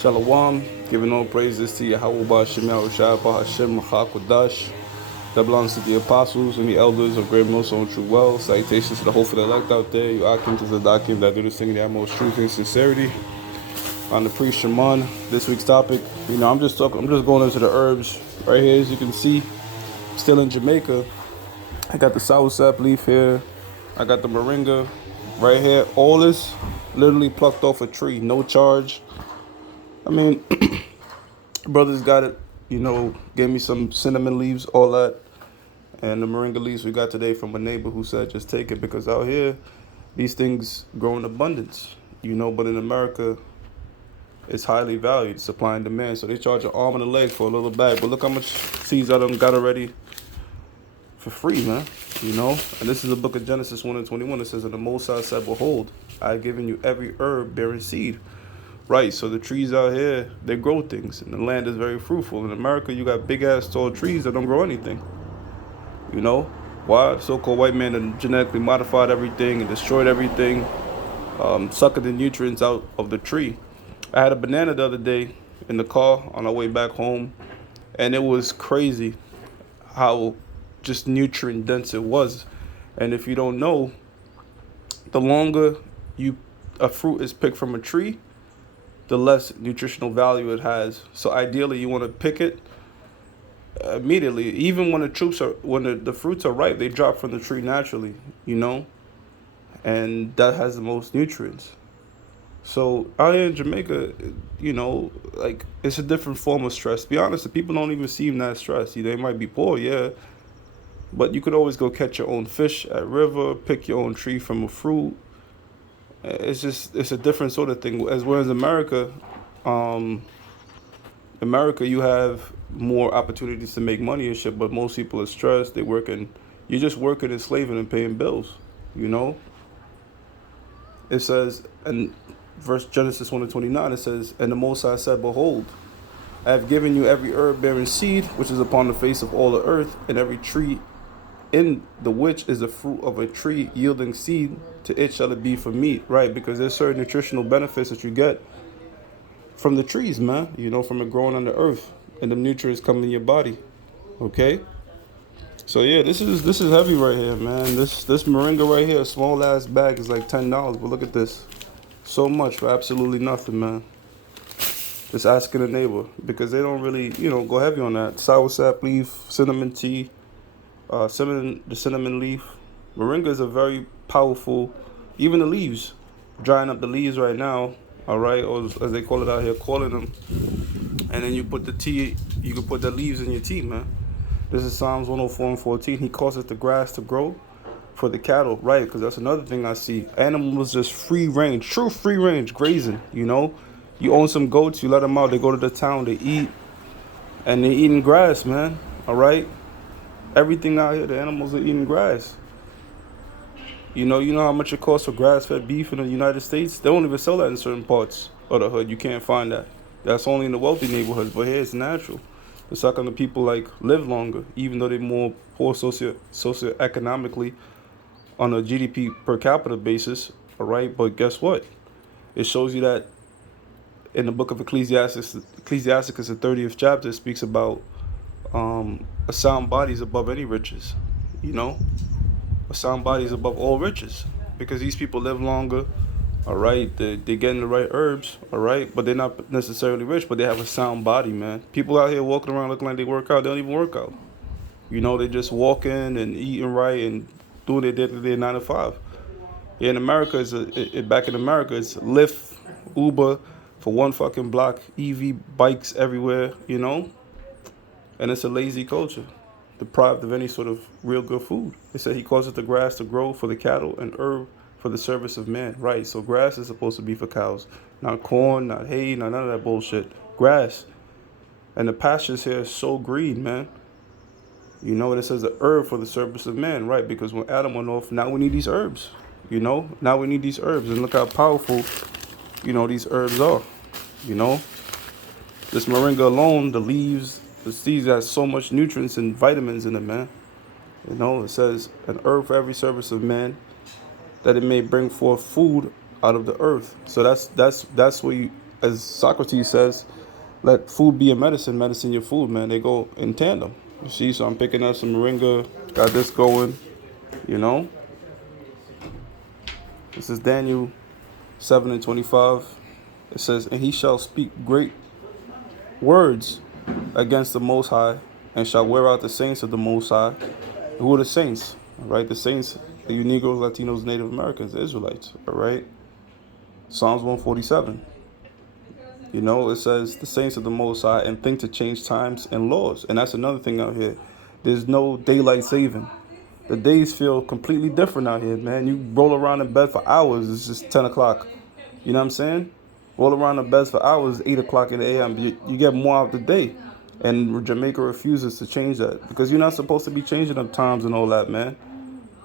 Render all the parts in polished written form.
Shalom, giving all praises to Yahweh Ba'Shem Yahushua Ba'Hashem Machakodash. That belongs to the apostles and the elders of Great Millstone True Well. Salutations to the hopeful elect out there. You Akim to the Dakim that do this thing in the utmost truth and sincerity. On the priest Shaman, this week's topic, I'm just going into the herbs right here. As you can see, still in Jamaica. I got the soursop leaf here. I got the moringa right here. All this literally plucked off a tree, no charge. I mean, brothers got it, gave me some cinnamon leaves, all that. And the moringa leaves we got today from a neighbor who said just take it because out here, these things grow in abundance, but in America, it's highly valued, supply and demand. So they charge an arm and a leg for a little bag. But look how much seeds I done got already for free, man. And this is the book of Genesis 1 and 21. It says, and the Most High said, behold, I have given you every herb bearing seed. Right, so the trees out here, they grow things, and the land is very fruitful. In America, you got big-ass tall trees that don't grow anything. Why? So-called white man that genetically modified everything and destroyed everything, sucking the nutrients out of the tree. I had a banana the other day in the car on our way back home, and it was crazy how just nutrient dense it was. And if you don't know, the longer a fruit is picked from a tree, the less nutritional value it has. So ideally, you want to pick it immediately. Even when the fruits are ripe, they drop from the tree naturally, and that has the most nutrients. So out here in Jamaica, like it's a different form of stress. To be honest, the people don't even seem that stressed. They might be poor, yeah, but you could always go catch your own fish at river, pick your own tree from a fruit. It's a different sort of thing. Whereas America, you have more opportunities to make money and shit, but most people are stressed. You're just working and slaving and paying bills, It says, in verse Genesis 1 and 29, it says, and the Most High said, behold, I have given you every herb bearing seed, which is upon the face of all the earth, and every tree in the which is the fruit of a tree yielding seed, to it shall it be for meat, right? Because there's certain nutritional benefits that you get from the trees, man, from it growing on the earth, and the nutrients coming in your body, okay? So yeah, this is heavy right here, man. This moringa right here, a small ass bag is like $10, but look at this, so much for absolutely nothing, man. Just asking a neighbor because they don't really, go heavy on that. Soursop leaf, cinnamon tea. The cinnamon leaf. Moringa is a very powerful, even the leaves, drying up the leaves right now, all right, or as they call it out here, calling them. And then you put the tea, you can put the leaves in your tea, man. This is Psalms 104 and 14. He causes the grass to grow for the cattle, right? Because that's another thing I see. Animals just free range, true free range grazing, You own some goats, you let them out, they go to the town, they eat, and they eating grass, man, all right? Everything out here, the animals are eating grass. You know how much it costs for grass-fed beef in the United States? They don't even sell that in certain parts of the hood. You can't find that. That's only in the wealthy neighborhoods. But here it's natural. It's how come the people live longer, even though they're more poor socioeconomically on a GDP per capita basis. All right, but guess what? It shows you that in the book of Ecclesiasticus, the 30th chapter, it speaks about a sound body is above any riches, A sound body is above all riches because these people live longer, all right? They're getting the right herbs, all right? But they're not necessarily rich, but they have a sound body, man. People out here walking around looking like they work out, they don't even work out. They're just walking and eating right and doing their day-to-day 9 to 5. Yeah, in America, back in America, it's Lyft, Uber for one fucking block, EV bikes everywhere, And it's a lazy culture, deprived of any sort of real good food. It said he causes the grass to grow for the cattle and herb for the service of man. Right, so grass is supposed to be for cows. Not corn, not hay, not none of that bullshit. Grass. And the pastures here are so green, man. It says the herb for the service of man. Right, because when Adam went off, now we need these herbs. Now we need these herbs. And look how powerful, these herbs are. This moringa alone, the leaves, the seeds has so much nutrients and vitamins in it, man. It says an herb for every service of man, that it may bring forth food out of the earth. So that's where as Socrates says, let food be your medicine, medicine your food, man. They go in tandem. You see, so I'm picking up some moringa, got this going, you know. This is Daniel 7:25. It says, and he shall speak great words against the Most High, and shall wear out the saints of the Most High. Who are the saints? All right, the saints, the you Negroes, Latinos, Native Americans, the Israelites. All right, Psalms 147. You know, it says the saints of the Most High and think to change times and laws. And that's another thing out here. There's no daylight saving. The days feel completely different out here, man. You roll around in bed for hours, it's just 10 o'clock. You know what I'm saying? Roll around in bed for hours, 8 o'clock in the a.m. You get more out the day. And Jamaica refuses to change that because you're not supposed to be changing them times and all that, man.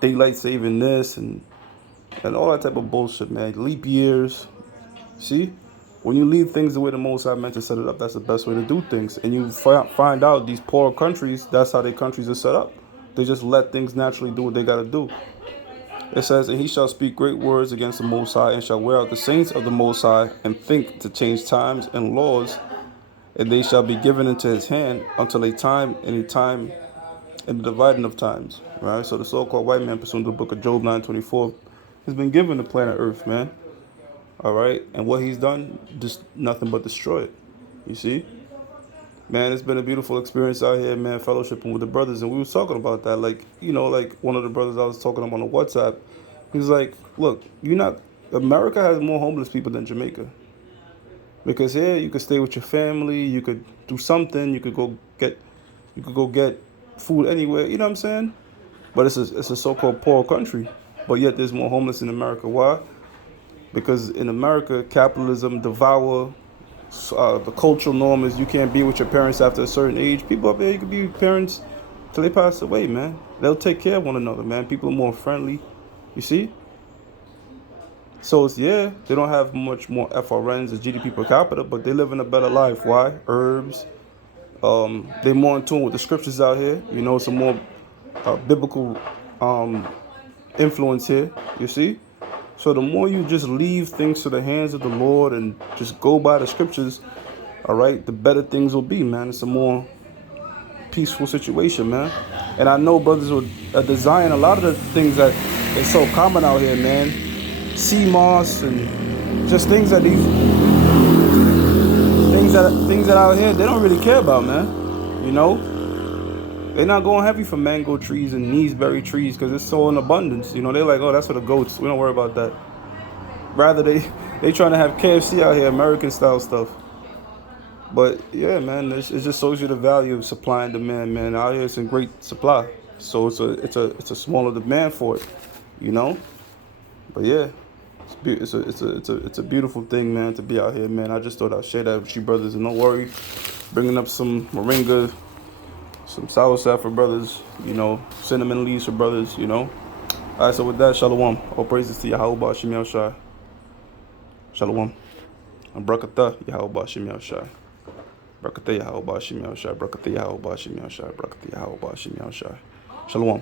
Daylight saving this and all that type of bullshit, man. Leap years. See? When you leave things the way the Most High meant to set it up, that's the best way to do things. And you find out these poor countries, that's how their countries are set up. They just let things naturally do what they got to do. It says, and he shall speak great words against the Most High, and shall wear out the saints of the Most High, and think to change times and laws, and they shall be given into his hand until a time, and the dividing of times. Right? So the so-called white man, pursuant to the book of Job 9:24, has been given the planet Earth, man. All right, and what he's done, just nothing but destroy it. You see, man, it's been a beautiful experience out here, man, fellowshipping with the brothers, and we was talking about that, like, you know, like one of the brothers I was talking to on the WhatsApp, he was like, look, America has more homeless people than Jamaica, because here you could stay with your family, you could do something, you could go get food anywhere, you know what I'm saying? But it's a so-called poor country, but yet there's more homeless in America. Why? Because in America, capitalism devour the cultural norm is you can't be with your parents after a certain age. People up there, you can be with parents till they pass away, man. They'll take care of one another, man. People are more friendly, you see? So, they don't have much more FRNs or GDP per capita, but they live in a better life. Why? Herbs. They're more in tune with the scriptures out here. You know, some more biblical influence here, you see? So the more you just leave things to the hands of the Lord and just go by the scriptures, all right, the better things will be, man. It's a more peaceful situation, man. And I know brothers will design a lot of the things that is so common out here, man. Sea moss and just things that out here they don't really care about, man. You know, they're not going heavy for mango trees and neeseberry trees because it's so in abundance. You know, they're like, oh, that's for the goats. We don't worry about that. Rather, they trying to have KFC out here, American style stuff. But yeah, man, it just shows you the value of supply and demand, man. Out here, it's in great supply, so it's a smaller demand for it, you know. But yeah, it's a beautiful thing, man, to be out here, man. I just thought I'd share that with you brothers, and don't worry, bringing up some moringa, some soursop for brothers, you know, cinnamon leaves for brothers, you know. All right, so with that, shalom. All praises to Yahweh Shem Yahushai. Shalom. And Brakatah Yahweh Shem Yahushai. Brakatah Yahweh Shem Yahushai. Brakatah Yahweh Shem Yahushai. Brakatah Yahweh Shem Yahushai. Shalom.